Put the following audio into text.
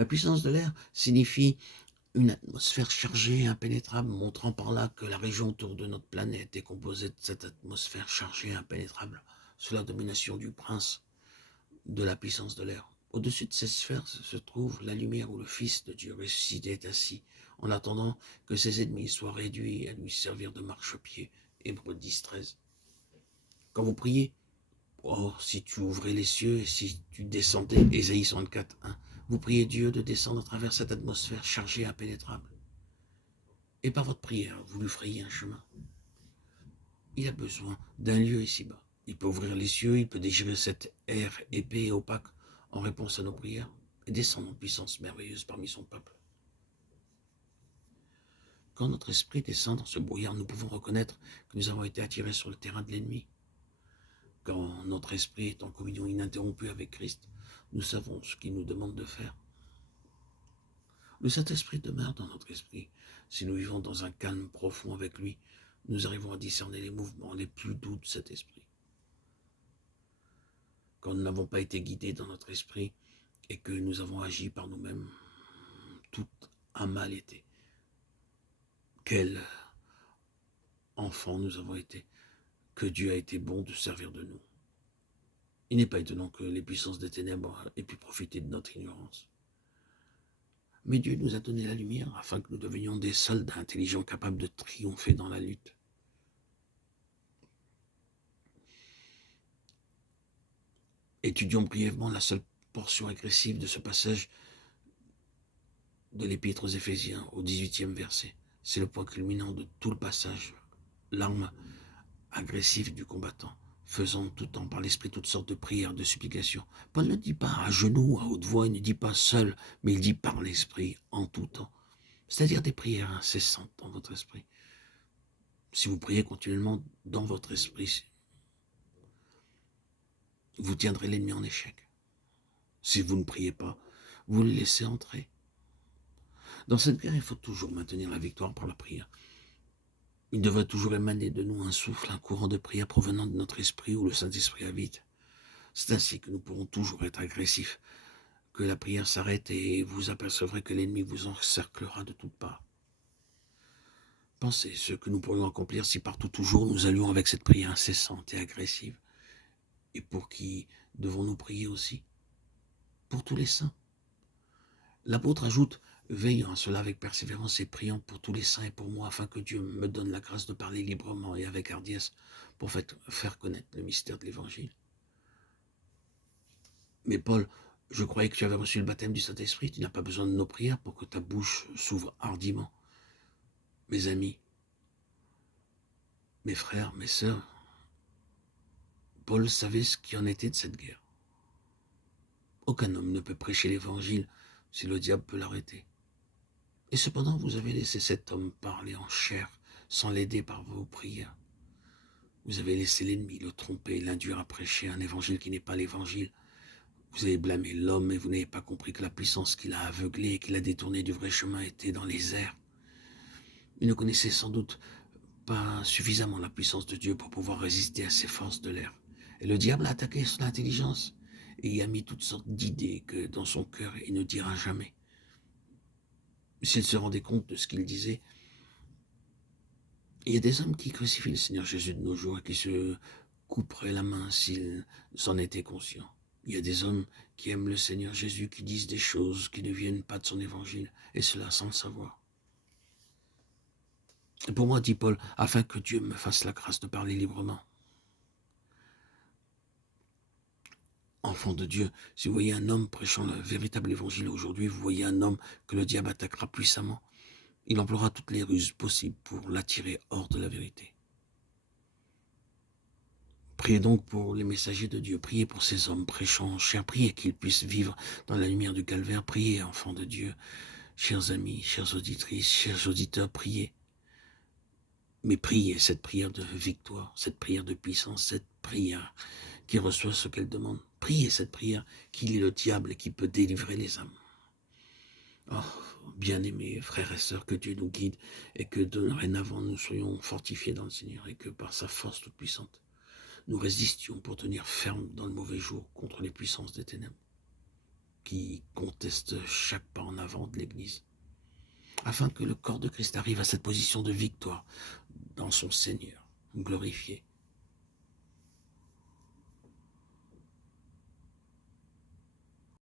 La puissance de l'air signifie une atmosphère chargée et impénétrable, montrant par là que la région autour de notre planète est composée de cette atmosphère chargée et impénétrable, sous la domination du prince de la puissance de l'air. Au-dessus de ces sphères se trouve la lumière où le Fils de Dieu ressuscité est assis, en attendant que ses ennemis soient réduits à lui servir de marchepied. Hébreux 10, 13. Quand vous priez, oh, si tu ouvrais les cieux et si tu descendais, Ésaïe 64, 1, vous priez Dieu de descendre à travers cette atmosphère chargée et impénétrable. Et par votre prière, vous lui frayez un chemin. Il a besoin d'un lieu ici-bas. Il peut ouvrir les cieux, il peut déchirer cet air épais et opaque en réponse à nos prières et descendre en puissance merveilleuse parmi son peuple. Quand notre esprit descend dans ce brouillard, nous pouvons reconnaître que nous avons été attirés sur le terrain de l'ennemi. Quand notre esprit est en communion ininterrompue avec Christ, nous savons ce qu'il nous demande de faire. Le Saint-Esprit demeure dans notre esprit. Si nous vivons dans un calme profond avec lui, nous arrivons à discerner les mouvements les plus doux de cet esprit. Quand nous n'avons pas été guidés dans notre esprit et que nous avons agi par nous-mêmes, tout a mal été. Quel enfant nous avons été, que Dieu a été bon de servir de nous. Il n'est pas étonnant que les puissances des ténèbres aient pu profiter de notre ignorance. Mais Dieu nous a donné la lumière afin que nous devenions des soldats intelligents capables de triompher dans la lutte. Étudions brièvement la seule portion agressive de ce passage de l'Épître aux Éphésiens, au 18e verset. C'est le point culminant de tout le passage, l'arme agressive du combattant, faisant tout le temps par l'esprit toutes sortes de prières, de supplications. Paul ne dit pas à genoux, à haute voix, il ne dit pas seul, mais il dit par l'esprit, en tout temps. C'est-à-dire des prières incessantes dans votre esprit. Si vous priez continuellement dans votre esprit, vous tiendrez l'ennemi en échec. Si vous ne priez pas, vous le laissez entrer. Dans cette guerre, il faut toujours maintenir la victoire par la prière. Il devrait toujours émaner de nous un souffle, un courant de prière provenant de notre esprit où le Saint-Esprit habite. C'est ainsi que nous pourrons toujours être agressifs, que la prière s'arrête et vous apercevrez que l'ennemi vous encerclera de toutes parts. Pensez ce que nous pourrions accomplir si partout toujours nous allions avec cette prière incessante et agressive. Et pour qui devons-nous prier aussi? Pour tous les saints. L'apôtre ajoute, veillant à cela avec persévérance et priant pour tous les saints et pour moi, afin que Dieu me donne la grâce de parler librement et avec hardiesse pour faire connaître le mystère de l'Évangile. Mais Paul, je croyais que tu avais reçu le baptême du Saint-Esprit, tu n'as pas besoin de nos prières pour que ta bouche s'ouvre hardiment. Mes amis, mes frères, mes sœurs, Paul savait ce qui en était de cette guerre. Aucun homme ne peut prêcher l'Évangile si le diable peut l'arrêter. Et cependant, vous avez laissé cet homme parler en chair, sans l'aider par vos prières. Vous avez laissé l'ennemi le tromper, l'induire à prêcher un évangile qui n'est pas l'évangile. Vous avez blâmé l'homme et vous n'avez pas compris que la puissance qui l'a aveuglé et qui l'a détourné du vrai chemin était dans les airs. Il ne connaissait sans doute pas suffisamment la puissance de Dieu pour pouvoir résister à ces forces de l'air. Et le diable a attaqué son intelligence et y a mis toutes sortes d'idées que dans son cœur il ne dira jamais. S'il se rendait compte de ce qu'il disait, il y a des hommes qui crucifient le Seigneur Jésus de nos jours et qui se couperaient la main s'ils en étaient conscients. Il y a des hommes qui aiment le Seigneur Jésus, qui disent des choses qui ne viennent pas de son évangile, et cela sans le savoir. Et pour moi, dit Paul, afin que Dieu me fasse la grâce de parler librement. Enfant de Dieu, si vous voyez un homme prêchant le véritable évangile aujourd'hui, vous voyez un homme que le diable attaquera puissamment, il emploiera toutes les ruses possibles pour l'attirer hors de la vérité. Priez donc pour les messagers de Dieu, priez pour ces hommes prêchant en chair, priez qu'ils puissent vivre dans la lumière du calvaire, priez, enfants de Dieu, chers amis, chères auditrices, chers auditeurs, priez. Mais priez cette prière de victoire, cette prière de puissance, cette prière qui reçoit ce qu'elle demande. Priez cette prière qu'il est le diable et qui peut délivrer les âmes. Oh, bien-aimés frères et sœurs, que Dieu nous guide et que dorénavant nous soyons fortifiés dans le Seigneur et que par sa force toute puissante, nous résistions pour tenir ferme dans le mauvais jour contre les puissances des ténèbres. qui conteste chaque pas en avant de l'Église, afin que le corps de Christ arrive à cette position de victoire dans son Seigneur, glorifié.